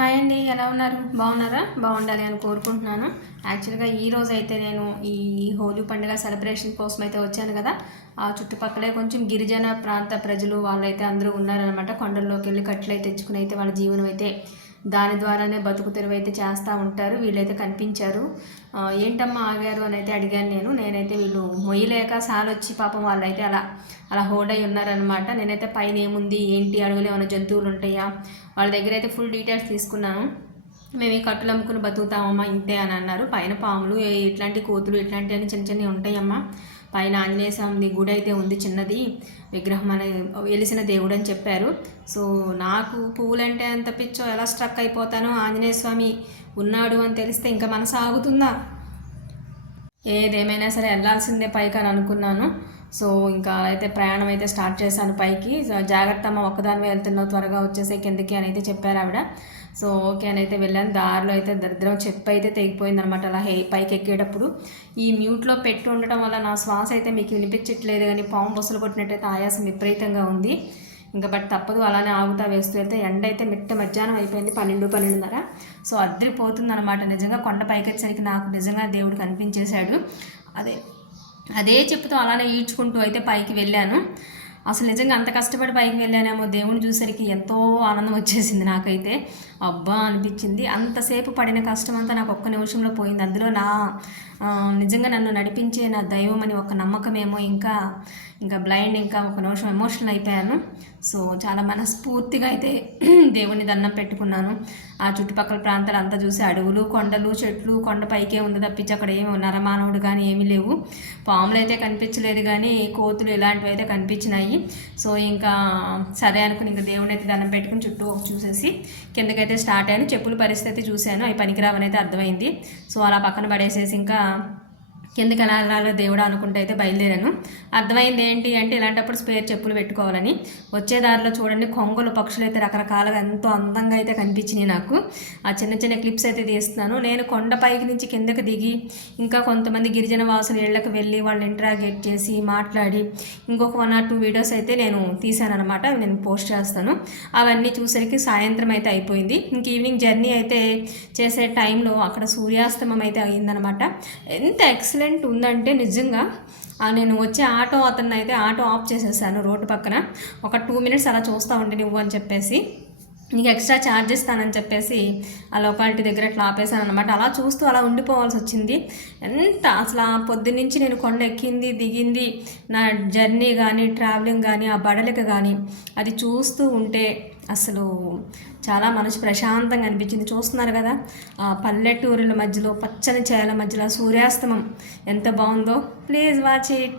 Hi అండి ఎలా ఉన్నారు? బాగున్నారా? బాగుండాలి అని కోరుకుంటున్నాను. యాక్చువల్గా ఈ రోజు అయితే నేను ఈ హోలీ పండుగ సెలబ్రేషన్ కోసం అయితే వచ్చాను కదా. ఆ చుట్టుపక్కలే కొంచెం గిరిజన ప్రాంత ప్రజలు వాళ్ళైతే అందరూ ఉన్నారనమాట కొండల్లోకి వెళ్ళి కట్లు అయితే తెచ్చుకుని అయితే వాళ్ళ జీవనం అయితే దాని ద్వారానే బతుకు తెరువు అయితే చేస్తూ ఉంటారు. వీళ్ళైతే కనిపించారు. ఏంటమ్మా ఆగారు అని అయితే అడిగాను నేను. నేనైతే వీళ్ళు మొయ్యలేక సాలొచ్చి పాపం వాళ్ళైతే అలా అలా హోల్డ్ అయి ఉన్నారనమాట నేనైతే పైన ఏముంది ఏంటి అడుగులు ఏమైనా జంతువులు ఉంటాయా? వాళ్ళ దగ్గర అయితే ఫుల్ డీటెయిల్స్ తీసుకున్నాను. మేము ఈ కట్టులు అమ్ముకుని బతుకుతామమ్మా ఇంతే అని అన్నారు. పైన పాములు ఇట్లాంటి కోతులు ఇట్లాంటివి అన్ని చిన్న చిన్నవి ఉంటాయమ్మా. పైన ఆంజనేయ స్వామి గుడి అయితే ఉంది చిన్నది. విగ్రహం అనే వెలిసిన దేవుడు అని చెప్పారు. సో నాకు పువ్వులంటే అంత పిచ్చో ఎలా స్ట్రక్ అయిపోతానో ఆంజనేయ స్వామి ఉన్నాడు అని తెలిస్తే ఇంకా మనసు ఆగుతుందా? ఏదేమైనా సరే వెళ్ళాల్సిందే పైకి అని అనుకున్నాను. సో ఇంకా అయితే ప్రయాణం అయితే స్టార్ట్ చేశాను పైకి. సో జాగ్రత్త అమ్మ ఒక్కదాని వెళ్తున్నావు త్వరగా వచ్చేసే కిందకి అని అయితే చెప్పారు ఆవిడ. సో ఓకే అని అయితే వెళ్ళాను. దారిలో అయితే దరిద్రం చెప్పు అయితే తెగిపోయింది అనమాట అలా హే పైకి ఎక్కేటప్పుడు. ఈ మ్యూట్లో పెట్టి ఉండటం వల్ల నా శ్వాస అయితే మీకు వినిపించట్లేదు కానీ పాము బొసలు కొట్టినట్టయితే ఆయాసం విపరీతంగా ఉంది. ఇంకా బట్ తప్పదు అలానే ఆగుతా వేస్తూ వెళ్తే ఎండ అయితే మిట్ట మధ్యాహ్నం అయిపోయింది పన్నెండు పన్నెండున్నర. సో అద్దరిపోతుంది అనమాట నిజంగా కొండ పైకి వచ్చేసరికి నాకు నిజంగా దేవుడు కనిపించేశాడు. అదే అదే చెప్తూ అలానే ఈడ్చుకుంటూ అయితే పైకి వెళ్ళాను. అసలు నిజంగా అంత కష్టపడి పైకి వెళ్ళానేమో దేవుని చూసరికి ఎంతో ఆనందం వచ్చేసింది నాకైతే. అబ్బా అనిపించింది. అంతసేపు పడిన కష్టం అంతా నాకు ఒక్క నిమిషంలో పోయింది. అందులో నా నిజంగా నన్ను నడిపించే నా దైవం అని ఒక నమ్మకమేమో ఇంకా ఇంకా బ్లైండ్ ఇంకా ఒక నిమిషం ఎమోషనల్ అయిపోయాను. సో చాలా మనస్ఫూర్తిగా అయితే దేవుని దండం పెట్టుకున్నాను. ఆ చుట్టుపక్కల ప్రాంతాలు అంతా చూసి అడవులు కొండలు చెట్లు కొండ పైకే ఉంది తప్పించి అక్కడ ఏమి నరమానవుడు కానీ ఏమీ లేవు. పాములు అయితే కనిపించలేదు కానీ కోతులు ఇలాంటివి అయితే కనిపించినాయి. సో ఇంకా సరే అనుకుని ఇంకా దేవుని అయితే దండం పెట్టుకుని చుట్టూ చూసేసి కిందకైతే స్టార్ట్ అయ్యాను. చెప్పుల పరిస్థితి చూశాను. అవి పనికిరావనైతే అర్థమైంది. సో అలా పక్కన పడేసేసి ఇంకా lá. కిందకి ఎలా వెళ్ళాలో దేవుడు అనుకుంటే అయితే బయలుదేరాను. అర్థమైంది ఏంటి అంటే ఇలాంటప్పుడు స్పేర్ చెప్పులు పెట్టుకోవాలని. వచ్చే దారిలో చూడండి కొంగలు పక్షులు అయితే రకరకాలుగా ఎంతో అందంగా అయితే కనిపించినాయి నాకు. ఆ చిన్న చిన్న క్లిప్స్ అయితే తీస్తున్నాను. నేను కొండపైకి నుంచి కిందకి దిగి ఇంకా కొంతమంది గిరిజన వాసులు ఇళ్ళకి వెళ్ళి వాళ్ళు ఇంటరాగేట్ చేసి మాట్లాడి ఇంకొక వన్ ఆర్ టూ వీడియోస్ అయితే నేను తీశాను అనమాట అవి నేను పోస్ట్ చేస్తాను. అవన్నీ చూసరికి సాయంత్రం అయితే అయిపోయింది. ఇంక ఈవినింగ్ జర్నీ అయితే చేసే టైంలో అక్కడ సూర్యాస్తమం అయితే అయిందనమాట ఎంత ఎక్సలెంట్ ఉందంటే నిజంగా నేను వచ్చే ఆటో అతన్ని అయితే ఆటో ఆఫ్ చేసేసాను రోడ్డు పక్కన. ఒక టూ మినిట్స్ అలా చూస్తూ ఉంటే నువ్వు అని చెప్పేసి. నీకు ఎక్స్ట్రా ఛార్జ్ ఇస్తానని చెప్పేసి ఆ లొకాలిటీ దగ్గర ఇట్లా ఆపేసాను అనమాట అలా చూస్తూ అలా ఉండిపోవాల్సి వచ్చింది. ఎంత అసలు ఆ పొద్దు నుంచి నేను కొండ ఎక్కింది దిగింది నా జర్నీ కానీ ట్రావెలింగ్ కానీ ఆ బడలిక కానీ అది చూస్తూ ఉంటే అసలు చాలా మనసు ప్రశాంతంగా అనిపించింది. చూస్తున్నారు కదా ఆ పల్లెటూరుల మధ్యలో పచ్చని చేల మధ్యలో సూర్యాస్తమం ఎంత బాగుందో. Please watch it.